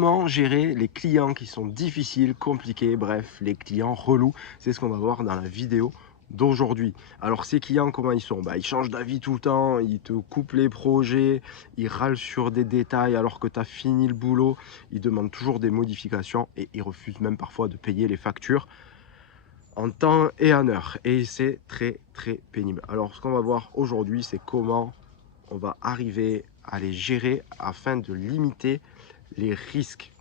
comment gérer les clients qui sont difficiles, compliqués, bref, les clients relous. C'est ce qu'on va voir dans la vidéo d'aujourd'hui. Alors ces clients, comment ils sont? Ils changent d'avis tout le temps, ils te coupent les projets, ils râlent sur des détails alors que tu as fini le boulot, ils demandent toujours des modifications et ils refusent même parfois de payer les factures en temps et en heure. Et c'est très pénible. Alors ce qu'on va voir aujourd'hui, c'est comment on va arriver à les gérer afin de limiter les risques.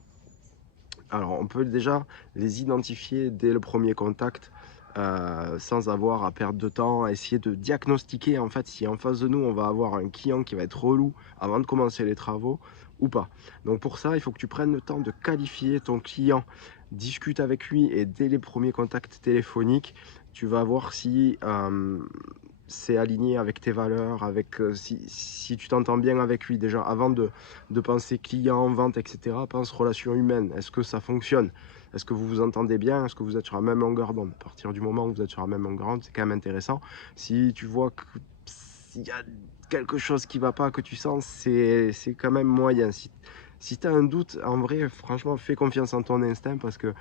Alors on peut déjà les identifier dès le premier contact sans avoir à perdre de temps, à essayer de diagnostiquer en fait si en face de nous on va avoir un client qui va être relou avant de commencer les travaux ou pas. Donc pour ça, il faut que tu prennes le temps de qualifier ton client, discute avec lui et dès les premiers contacts téléphoniques, tu vas voir si c'est aligné avec tes valeurs, avec si tu t'entends bien avec lui déjà avant de penser client, vente, etc. Pense relation humaine. Est-ce que ça fonctionne? Est-ce que vous vous entendez bien? Est-ce que vous êtes sur la même longueur d'onde? À partir du moment où vous êtes sur la même longueur d'onde, c'est quand même intéressant. Si tu vois qu'il y a quelque chose qui ne va pas, que tu sens, c'est quand même moyen. Si tu as un doute, en vrai, franchement, fais confiance en ton instinct parce que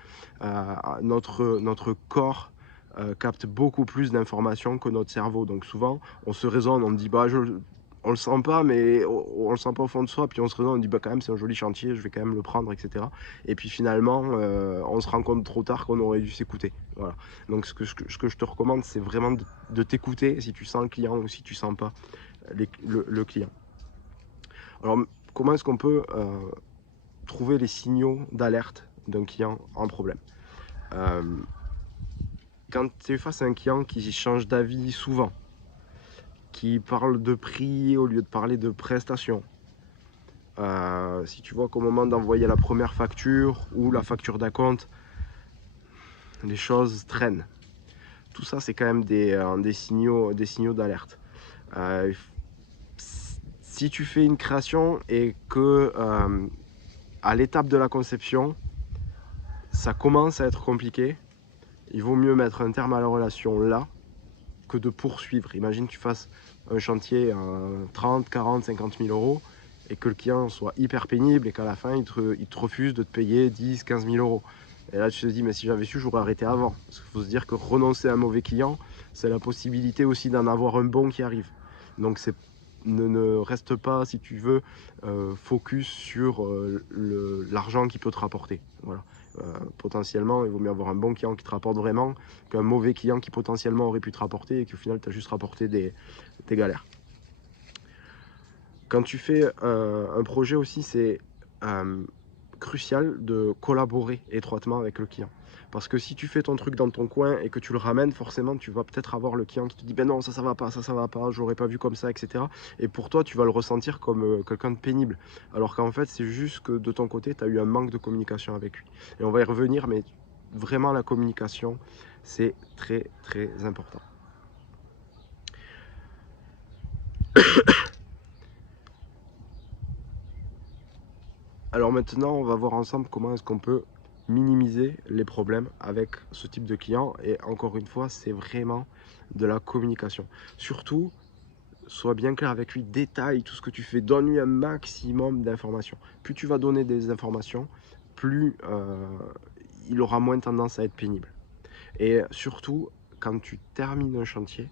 notre corps capte beaucoup plus d'informations que notre cerveau. Donc souvent, on se raisonne, on dit on le sent pas, mais on le sent pas au fond de soi, puis on se raisonne, on dit quand même c'est un joli chantier, je vais quand même le prendre, etc. Et puis finalement, on se rend compte trop tard qu'on aurait dû s'écouter. Voilà. Donc ce que je te recommande, c'est vraiment de t'écouter si tu sens le client ou si tu sens pas le client. Alors comment est-ce qu'on peut trouver les signaux d'alerte d'un client en problème? Quand tu es face à un client qui change d'avis souvent, qui parle de prix au lieu de parler de prestations, si tu vois qu'au moment d'envoyer la première facture ou la facture d'acompte, les choses traînent. Tout ça, c'est quand même des signaux d'alerte. Si tu fais une création et que à l'étape de la conception, ça commence à être compliqué, il vaut mieux mettre un terme à la relation là que de poursuivre. Imagine que tu fasses un chantier à 30, 40, 50 000 euros et que le client soit hyper pénible et qu'à la fin, il te refuse de te payer 10, 15 000 euros. Et là, tu te dis, mais si j'avais su, j'aurais arrêté avant. Parce qu'il faut se dire que renoncer à un mauvais client, c'est la possibilité aussi d'en avoir un bon qui arrive. Donc, ne reste pas, si tu veux, focus sur l'argent qu'il peut te rapporter. Voilà. Potentiellement, il vaut mieux avoir un bon client qui te rapporte vraiment qu'un mauvais client qui potentiellement aurait pu te rapporter et qu'au final, tu as juste rapporté des galères. Quand tu fais un projet aussi, c'est crucial de collaborer étroitement avec le client. Parce que si tu fais ton truc dans ton coin et que tu le ramènes, forcément, tu vas peut-être avoir le client qui te dit ben non, ça va pas, ça va pas, j'aurais pas vu comme ça, etc. Et pour toi, tu vas le ressentir comme quelqu'un de pénible. Alors qu'en fait, c'est juste que de ton côté, tu as eu un manque de communication avec lui. Et on va y revenir, mais vraiment, la communication, c'est très important. Alors maintenant, on va voir ensemble comment est-ce qu'on peut minimiser les problèmes avec ce type de client. Et encore une fois, c'est vraiment de la communication. Surtout, sois bien clair avec lui, détaille tout ce que tu fais, donne-lui un maximum d'informations. Plus tu vas donner des informations, plus il aura moins tendance à être pénible. Et surtout, quand tu termines un chantier,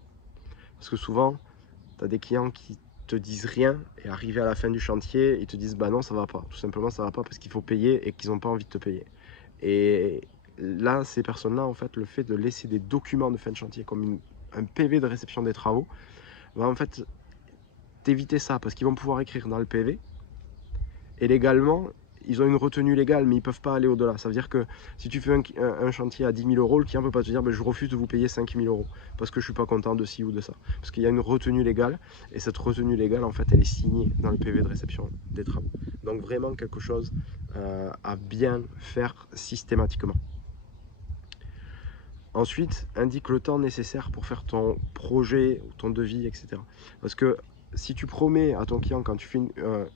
parce que souvent, tu as des clients qui te disent rien et arrivé à la fin du chantier, ils te disent bah non, ça va pas. Tout simplement, ça va pas parce qu'il faut payer et qu'ils n'ont pas envie de te payer. Et là, ces personnes-là, en fait, le fait de laisser des documents de fin de chantier comme un PV de réception des travaux, va en fait t'éviter ça parce qu'ils vont pouvoir écrire dans le PV et légalement, ils ont une retenue légale, mais ils ne peuvent pas aller au-delà. Ça veut dire que si tu fais un chantier à 10 000 euros, le client ne peut pas te dire je refuse de vous payer 5 000 euros parce que je ne suis pas content de ci ou de ça. Parce qu'il y a une retenue légale et cette retenue légale, en fait, elle est signée dans le PV de réception des travaux. Donc vraiment quelque chose à bien faire systématiquement. Ensuite, indique le temps nécessaire pour faire ton projet, ton devis, etc. Parce que si tu promets à ton client quand tu fais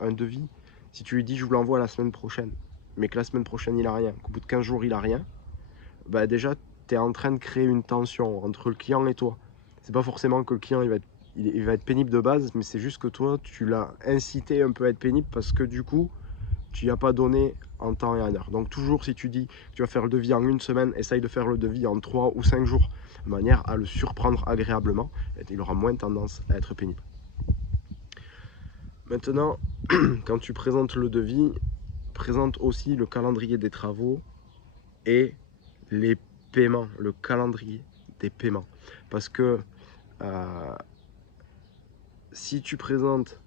un devis, si tu lui dis je vous l'envoie la semaine prochaine, mais que la semaine prochaine il n'a rien, qu'au bout de 15 jours il n'a rien, bah déjà tu es en train de créer une tension entre le client et toi. C'est pas forcément que le client il va être pénible de base, mais c'est juste que toi tu l'as incité un peu à être pénible parce que du coup tu n'as pas donné en temps et en heure. Donc toujours, si tu dis que tu vas faire le devis en une semaine, essaye de faire le devis en 3 ou 5 jours, de manière à le surprendre agréablement, et il aura moins tendance à être pénible. Maintenant, quand tu présentes le devis, présente aussi le calendrier des travaux et les paiements, le calendrier des paiements. Parce que si tu présentes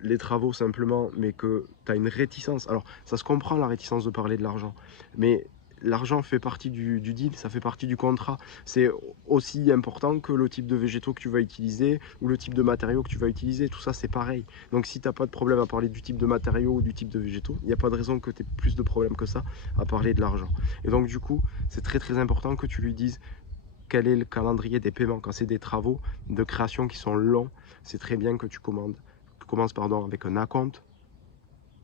les travaux simplement, mais que tu as une réticence, alors ça se comprend la réticence de parler de l'argent, mais l'argent fait partie du deal, ça fait partie du contrat. C'est aussi important que le type de végétaux que tu vas utiliser ou le type de matériaux que tu vas utiliser. Tout ça, c'est pareil. Donc si tu n'as pas de problème à parler du type de matériaux ou du type de végétaux, il n'y a pas de raison que tu aies plus de problèmes que ça à parler de l'argent. Et donc du coup, c'est très très important que tu lui dises quel est le calendrier des paiements. Quand c'est des travaux de création qui sont longs, c'est très bien que tu commences avec un acompte,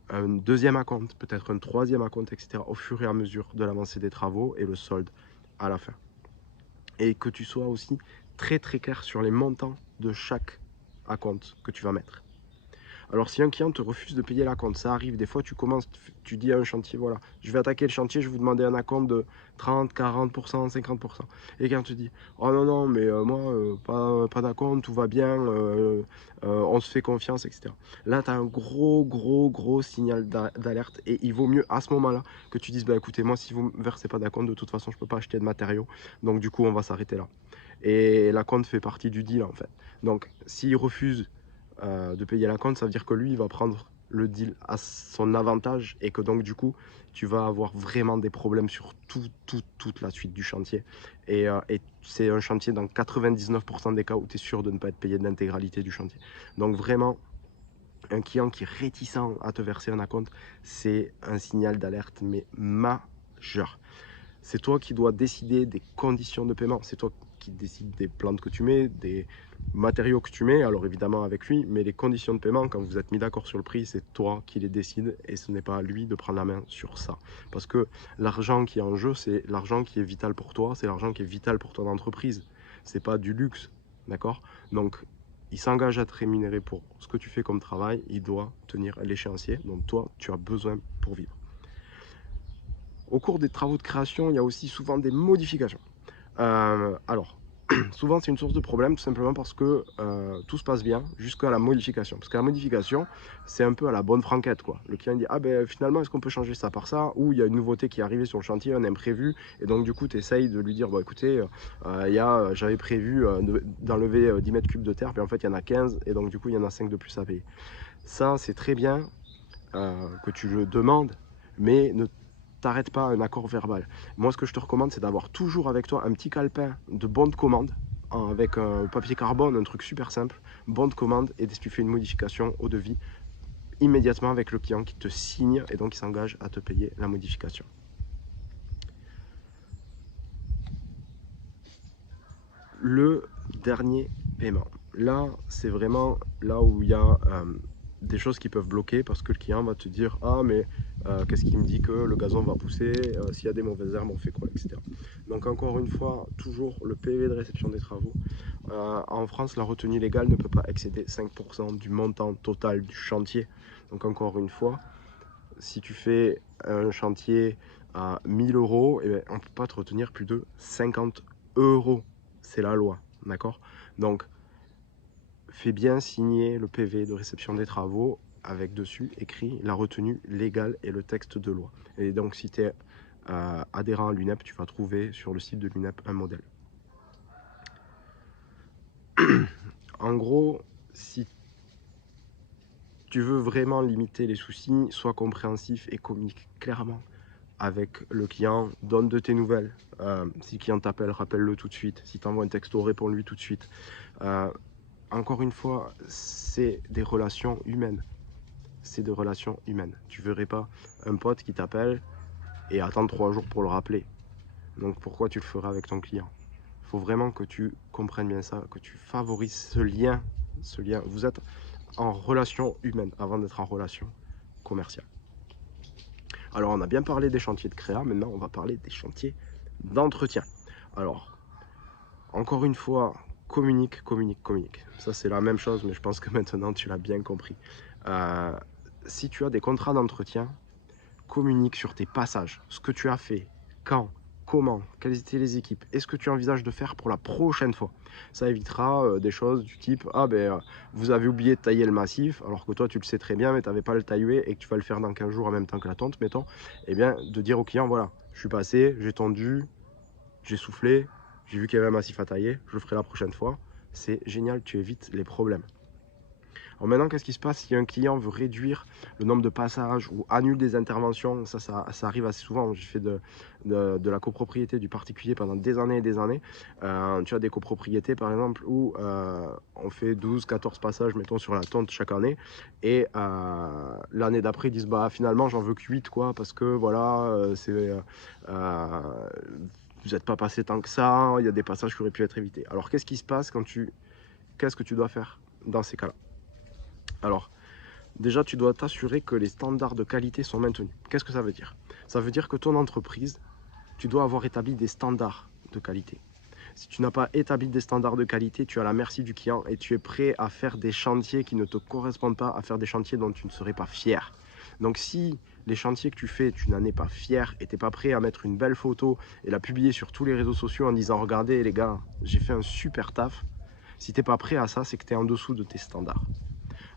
un deuxième acompte, peut-être un troisième acompte, etc. au fur et à mesure de l'avancée des travaux et le solde à la fin. Et que tu sois aussi très très clair sur les montants de chaque acompte que tu vas mettre. Alors si un client te refuse de payer l'acompte, ça arrive, des fois tu dis à un chantier, voilà, je vais attaquer le chantier, je vais vous demander un acompte de 30, 40%, 50%. Et quelqu'un te dit, oh non, non, mais moi, pas d'acompte, tout va bien, on se fait confiance, etc. Là, tu as un gros signal d'alerte et il vaut mieux à ce moment-là que tu dises, bah écoutez, moi, si vous ne me versez pas d'acompte, de toute façon, je ne peux pas acheter de matériaux, donc du coup, on va s'arrêter là. Et l'acompte fait partie du deal, en fait. Donc, s'il refuse de payer l'acompte, ça veut dire que lui, il va prendre le deal à son avantage et que donc du coup, tu vas avoir vraiment des problèmes sur toute la suite du chantier. Et c'est un chantier dans 99% des cas où tu es sûr de ne pas être payé de l'intégralité du chantier. Donc vraiment, un client qui est réticent à te verser un acompte, c'est un signal d'alerte, mais majeur. C'est toi qui dois décider des conditions de paiement. C'est toi qui décides des plantes que tu mets, des matériaux que tu mets, alors évidemment avec lui, mais les conditions de paiement, quand vous êtes mis d'accord sur le prix, c'est toi qui les décides et ce n'est pas à lui de prendre la main sur ça. Parce que l'argent qui est en jeu, c'est l'argent qui est vital pour toi, c'est l'argent qui est vital pour ton entreprise. C'est pas du luxe, d'accord? Donc, il s'engage à te rémunérer pour ce que tu fais comme travail, il doit tenir l'échéancier dont toi, tu as besoin pour vivre. Au cours des travaux de création, il y a aussi souvent des modifications. Alors, souvent c'est une source de problème tout simplement parce que tout se passe bien jusqu'à la modification. Parce que la modification, c'est un peu à la bonne franquette, quoi. Le client dit, ah ben finalement, est-ce qu'on peut changer ça par ça? Ou il y a une nouveauté qui est arrivée sur le chantier, un imprévu, et donc du coup, tu essayes de lui dire, bon écoutez, j'avais prévu d'enlever 10 mètres cubes de terre, puis en fait il y en a 15, et donc du coup, il y en a 5 de plus à payer. Ça, c'est très bien que tu le demandes, mais ne t'arrête pas à un accord verbal. Moi, ce que je te recommande, c'est d'avoir toujours avec toi un petit calepin de bon de commande, avec un papier carbone, un truc super simple, bon de commande, et tu fais une modification au devis, immédiatement avec le client qui te signe et donc il s'engage à te payer la modification. Le dernier paiement. Là, c'est vraiment là où il y a des choses qui peuvent bloquer parce que le client va te dire, ah mais qu'est-ce qui me dit que le gazon va pousser, s'il y a des mauvaises herbes on fait quoi, etc. Donc encore une fois, toujours le PV de réception des travaux. En France, la retenue légale ne peut pas excéder 5% du montant total du chantier. Donc encore une fois, si tu fais un chantier à 1000 euros, eh bien, on ne peut pas te retenir plus de 50 euros. C'est la loi, d'accord? Donc, fais bien signer le PV de réception des travaux avec dessus écrit la retenue légale et le texte de loi. Et donc, si tu es adhérent à l'UNEP, tu vas trouver sur le site de l'UNEP un modèle. En gros, si tu veux vraiment limiter les soucis, sois compréhensif et communique clairement avec le client, donne de tes nouvelles. Si le client t'appelle, rappelle-le tout de suite. Si tu envoies un texto, réponds-lui tout de suite. Encore une fois, c'est des relations humaines. C'est des relations humaines. Tu ne verrais pas un pote qui t'appelle et attendre 3 jours pour le rappeler. Donc pourquoi tu le ferais avec ton client? Il faut vraiment que tu comprennes bien ça, que tu favorises ce lien. Vous êtes en relation humaine avant d'être en relation commerciale. Alors, on a bien parlé des chantiers de créa, maintenant on va parler des chantiers d'entretien. Alors, encore une fois, communique. Ça, c'est la même chose, mais je pense que maintenant tu l'as bien compris. Si tu as des contrats d'entretien, communiques sur tes passages, ce que tu as fait, quand, comment, quelles étaient les équipes, et ce que tu envisages de faire pour la prochaine fois. Ça évitera des choses du type « Ah vous avez oublié de tailler le massif, alors que toi tu le sais très bien mais tu n'avais pas le taillé et que tu vas le faire dans 15 jours en même temps que la tonte, mettons. » Et bien de dire au client « Voilà, je suis passé, j'ai tendu, j'ai soufflé, j'ai vu qu'il y avait un massif à tailler, je le ferai la prochaine fois. » C'est génial, tu évites les problèmes. Alors maintenant, qu'est-ce qui se passe si un client veut réduire le nombre de passages ou annule des interventions? Ça arrive assez souvent. J'ai fait de la copropriété du particulier pendant des années et des années. Tu as des copropriétés, par exemple, où on fait 12-14 passages, mettons, sur la tonte chaque année. Et l'année d'après, ils disent, bah finalement, j'en veux que 8, quoi, parce que voilà, vous n'êtes pas passé tant que ça, il y a des passages qui auraient pu être évités. Alors, qu'est-ce qui se passe qu'est-ce que tu dois faire dans ces cas-là? Alors, déjà, tu dois t'assurer que les standards de qualité sont maintenus. Qu'est-ce que ça veut dire? Ça veut dire que ton entreprise, tu dois avoir établi des standards de qualité. Si tu n'as pas établi des standards de qualité, tu es à la merci du client et tu es prêt à faire des chantiers qui ne te correspondent pas, à faire des chantiers dont tu ne serais pas fier. Donc si les chantiers que tu fais, tu n'en es pas fier et tu n'es pas prêt à mettre une belle photo et la publier sur tous les réseaux sociaux en disant « Regardez les gars, j'ai fait un super taf », si tu n'es pas prêt à ça, c'est que tu es en dessous de tes standards.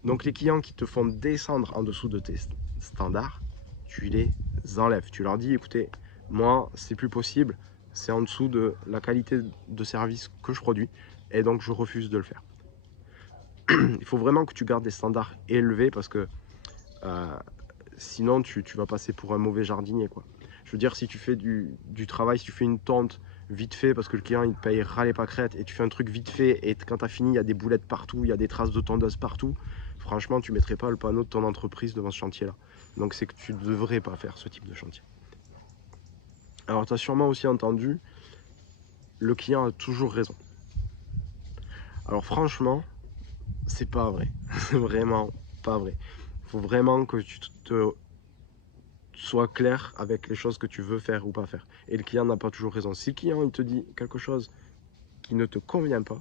Donc les clients qui te font descendre en dessous de tes standards, tu les enlèves. Tu leur dis, écoutez, moi, c'est plus possible, c'est en dessous de la qualité de service que je produis, et donc je refuse de le faire. Il faut vraiment que tu gardes des standards élevés parce que sinon tu vas passer pour un mauvais jardinier, quoi. Je veux dire, si tu fais du travail, si tu fais une tonte vite fait parce que le client il te paye ras les pâquerettes et tu fais un truc vite fait et quand tu as fini, il y a des boulettes partout, il y a des traces de tondeuse partout, franchement, tu ne mettrais pas le panneau de ton entreprise devant ce chantier-là. Donc, c'est que tu ne devrais pas faire ce type de chantier. Alors, tu as sûrement aussi entendu, le client a toujours raison. Alors, franchement, c'est pas vrai. C'est vraiment pas vrai. Il faut vraiment que tu sois clair avec les choses que tu veux faire ou pas faire. Et le client n'a pas toujours raison. Si le client il te dit quelque chose qui ne te convient pas,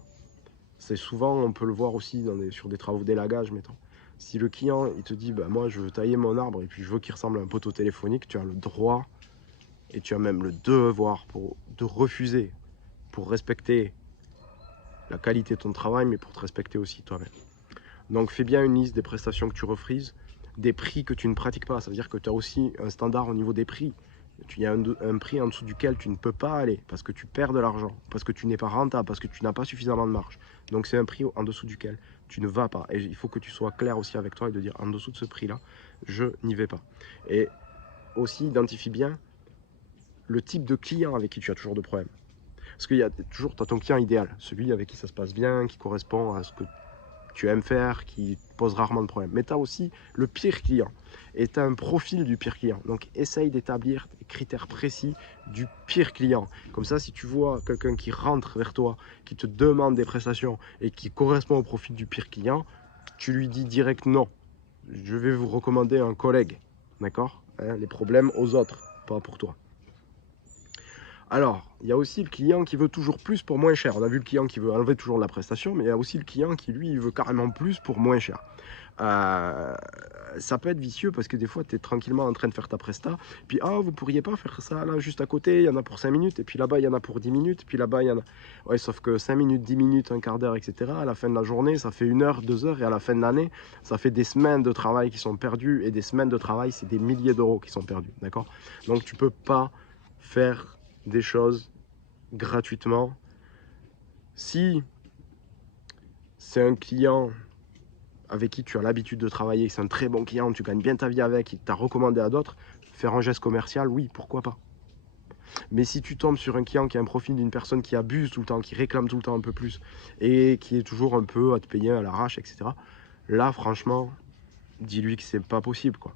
c'est souvent, on peut le voir aussi sur des travaux d'élagage, mettons. Si le client il te dit, bah, moi je veux tailler mon arbre et puis je veux qu'il ressemble à un poteau téléphonique, tu as le droit et tu as même le devoir de refuser pour respecter la qualité de ton travail, mais pour te respecter aussi toi-même. Donc fais bien une liste des prestations que tu refuses, des prix que tu ne pratiques pas. Ça veut dire que tu as aussi un standard au niveau des prix. Il y a un prix en dessous duquel tu ne peux pas aller parce que tu perds de l'argent, parce que tu n'es pas rentable, parce que tu n'as pas suffisamment de marge. Donc c'est un prix en dessous duquel tu ne vas pas. Et il faut que tu sois clair aussi avec toi et de dire en dessous de ce prix-là, je n'y vais pas. Et aussi identifie bien le type de client avec qui tu as toujours de problèmes. Parce qu'il y a toujours ton client idéal, celui avec qui ça se passe bien, qui correspond à ce que tu aimes faire, qui pose rarement de problème. Mais tu as aussi le pire client et tu as un profil du pire client. Donc essaye d'établir des critères précis du pire client. Comme ça, si tu vois quelqu'un qui rentre vers toi, qui te demande des prestations et qui correspond au profil du pire client, tu lui dis direct non. Je vais vous recommander un collègue. D'accord, hein, les problèmes aux autres, pas pour toi. Alors, il y a aussi le client qui veut toujours plus pour moins cher. On a vu le client qui veut enlever toujours de la prestation, mais il y a aussi le client qui, lui, veut carrément plus pour moins cher. Ça peut être vicieux parce que des fois, tu es tranquillement en train de faire ta presta, puis « Ah, vous pourriez pas faire ça là, juste à côté, il y en a pour 5 minutes, et puis là-bas, il y en a pour 10 minutes, puis là-bas, il y en a... » Ouais, sauf que 5 minutes, 10 minutes, un quart d'heure, etc., à la fin de la journée, ça fait 1 heure, 2 heures, et à la fin de l'année, ça fait des semaines de travail qui sont perdues, et des semaines de travail, c'est des milliers d'euros qui sont perdus, d'accord? Donc, tu peux pas faire des choses gratuitement. Si c'est un client avec qui tu as l'habitude de travailler, c'est un très bon client, tu gagnes bien ta vie avec, il t'a recommandé à d'autres, faire un geste commercial, oui, pourquoi pas. Mais si tu tombes sur un client qui a un profil d'une personne qui abuse tout le temps, qui réclame tout le temps un peu plus, et qui est toujours un peu à te payer à l'arrache, etc., là, franchement, dis-lui que c'est pas possible, quoi.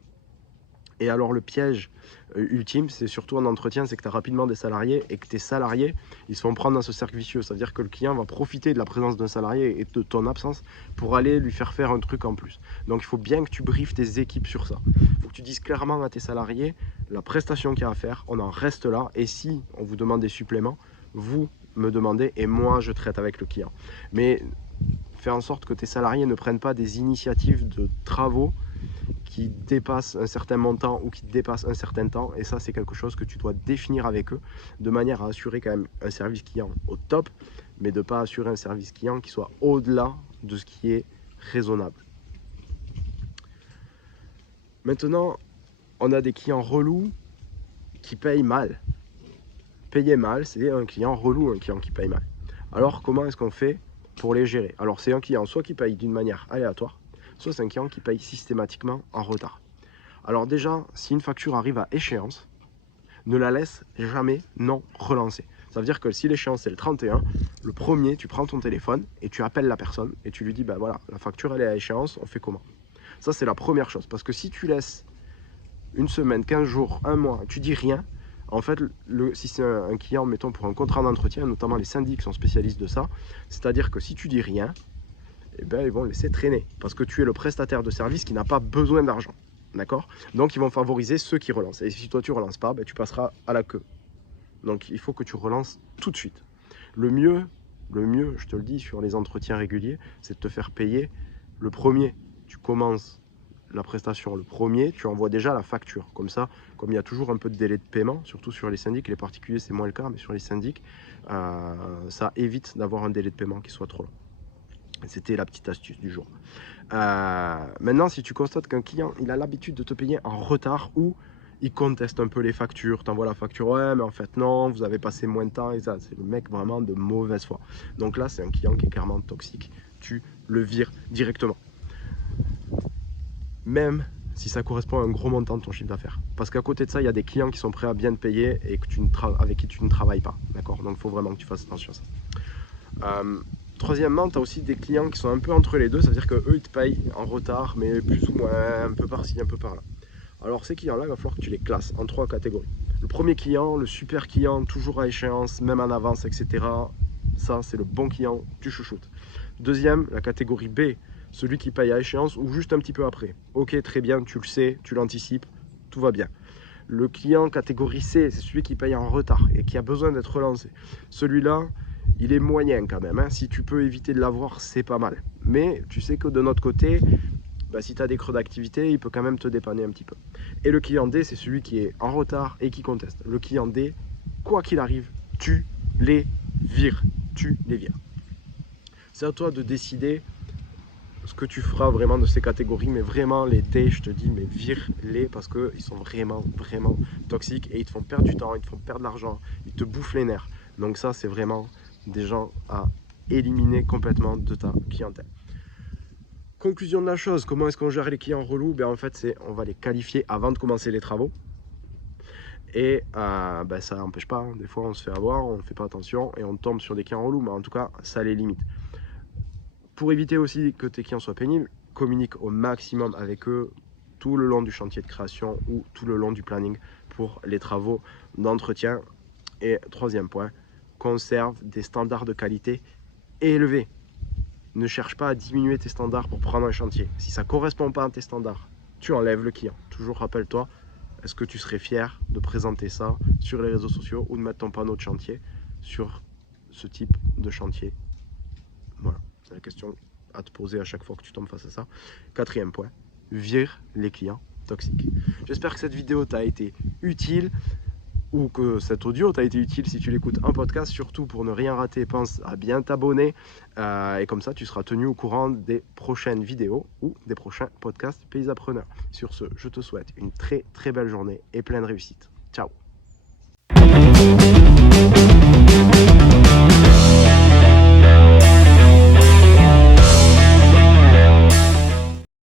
Et alors le piège ultime, c'est surtout en entretien, c'est que tu as rapidement des salariés et que tes salariés, ils se font prendre dans ce cercle vicieux. C'est-à-dire que le client va profiter de la présence d'un salarié et de ton absence pour aller lui faire faire un truc en plus. Donc il faut bien que tu briefes tes équipes sur ça. Il faut que tu dises clairement à tes salariés la prestation qu'il y a à faire, on en reste là. Et si on vous demande des suppléments, vous me demandez et moi je traite avec le client. Mais fais en sorte que tes salariés ne prennent pas des initiatives de travaux qui dépassent un certain montant ou qui dépassent un certain temps. Et ça, c'est quelque chose que tu dois définir avec eux de manière à assurer quand même un service client au top, mais de ne pas assurer un service client qui soit au-delà de ce qui est raisonnable. Maintenant, on a des clients relous qui payent mal. Payer mal, c'est un client relou, un client qui paye mal. Alors, comment est-ce qu'on fait pour les gérer? Alors, c'est un client soit qui paye d'une manière aléatoire, soit c'est un client qui paye systématiquement en retard. Alors déjà, si une facture arrive à échéance, ne la laisse jamais non relancée. Ça veut dire que si l'échéance est le 31, le premier, tu prends ton téléphone et tu appelles la personne et tu lui dis, ben voilà, la facture elle est à échéance, on fait comment? Ça, c'est la première chose. Parce que si tu laisses une semaine, 15 jours, un mois, tu dis rien, en fait, si c'est un client, mettons pour un contrat d'entretien, notamment les syndics sont spécialistes de ça, c'est-à-dire que si tu dis rien, eh ben, ils vont laisser traîner parce que tu es le prestataire de service qui n'a pas besoin d'argent. D'accord? Donc, ils vont favoriser ceux qui relancent. Et si toi, tu ne relances pas, ben, tu passeras à la queue. Donc, il faut que tu relances tout de suite. Le mieux, je te le dis, sur les entretiens réguliers, c'est de te faire payer le premier. Tu commences la prestation le premier, tu envoies déjà la facture. Comme ça, comme il y a toujours un peu de délai de paiement, surtout sur les syndics, les particuliers, c'est moins le cas, mais sur les syndics, ça évite d'avoir un délai de paiement qui soit trop long. C'était la petite astuce du jour. Maintenant, si tu constates qu'un client il a l'habitude de te payer en retard ou il conteste un peu les factures, t'envoies la facture, ouais, mais en fait non, vous avez passé moins de temps et ça, c'est le mec vraiment de mauvaise foi. Donc là, c'est un client qui est clairement toxique. Tu le vires directement. Même si ça correspond à un gros montant de ton chiffre d'affaires. Parce qu'à côté de ça, il y a des clients qui sont prêts à bien te payer et que avec qui tu ne travailles pas. D'accord? Donc il faut vraiment que tu fasses attention à ça. Troisièmement, tu as aussi des clients qui sont un peu entre les deux, ça veut dire qu'eux, ils te payent en retard, mais plus ou moins, un peu par-ci, un peu par-là. Alors ces clients-là, il va falloir que tu les classes en 3 catégories. Le premier client, le super client, toujours à échéance, même en avance, etc. Ça, c'est le bon client, tu chouchoutes. Deuxième, la catégorie B, celui qui paye à échéance ou juste un petit peu après. Ok, très bien, tu le sais, tu l'anticipes, tout va bien. Le client catégorie C, c'est celui qui paye en retard et qui a besoin d'être relancé. Celui-là, il est moyen quand même. Hein. Si tu peux éviter de l'avoir, c'est pas mal. Mais tu sais que de notre côté, si tu as des creux d'activité, il peut quand même te dépanner un petit peu. Et le client D, c'est celui qui est en retard et qui conteste. Le client D, quoi qu'il arrive, tu les vires. Tu les vires. C'est à toi de décider ce que tu feras vraiment de ces catégories, mais vraiment les D, je te dis, mais vire-les parce qu'ils sont vraiment, vraiment toxiques et ils te font perdre du temps, ils te font perdre de l'argent, ils te bouffent les nerfs. Donc ça, c'est vraiment des gens à éliminer complètement de ta clientèle. Conclusion de la chose, comment est-ce qu'on gère les clients relous? En fait, on va les qualifier avant de commencer les travaux. Et ça n'empêche pas, hein. Des fois on se fait avoir, on ne fait pas attention et on tombe sur des clients relous, mais en tout cas, ça les limite. Pour éviter aussi que tes clients soient pénibles, communique au maximum avec eux tout le long du chantier de création ou tout le long du planning pour les travaux d'entretien. Et troisième point, conserve des standards de qualité élevés. Ne cherche pas à diminuer tes standards pour prendre un chantier. Si ça ne correspond pas à tes standards, tu enlèves le client. Toujours rappelle-toi, est-ce que tu serais fier de présenter ça sur les réseaux sociaux ou de mettre ton panneau de chantier sur ce type de chantier? Voilà, c'est la question à te poser à chaque fois que tu tombes face à ça. Quatrième point, vire les clients toxiques. J'espère que cette vidéo t'a été utile ou que cet audio t'a été utile si tu l'écoutes en podcast. Surtout pour ne rien rater, pense à bien t'abonner et comme ça tu seras tenu au courant des prochaines vidéos ou des prochains podcasts Paysapreneur. Sur ce, je te souhaite une très très belle journée et pleine réussite. Ciao.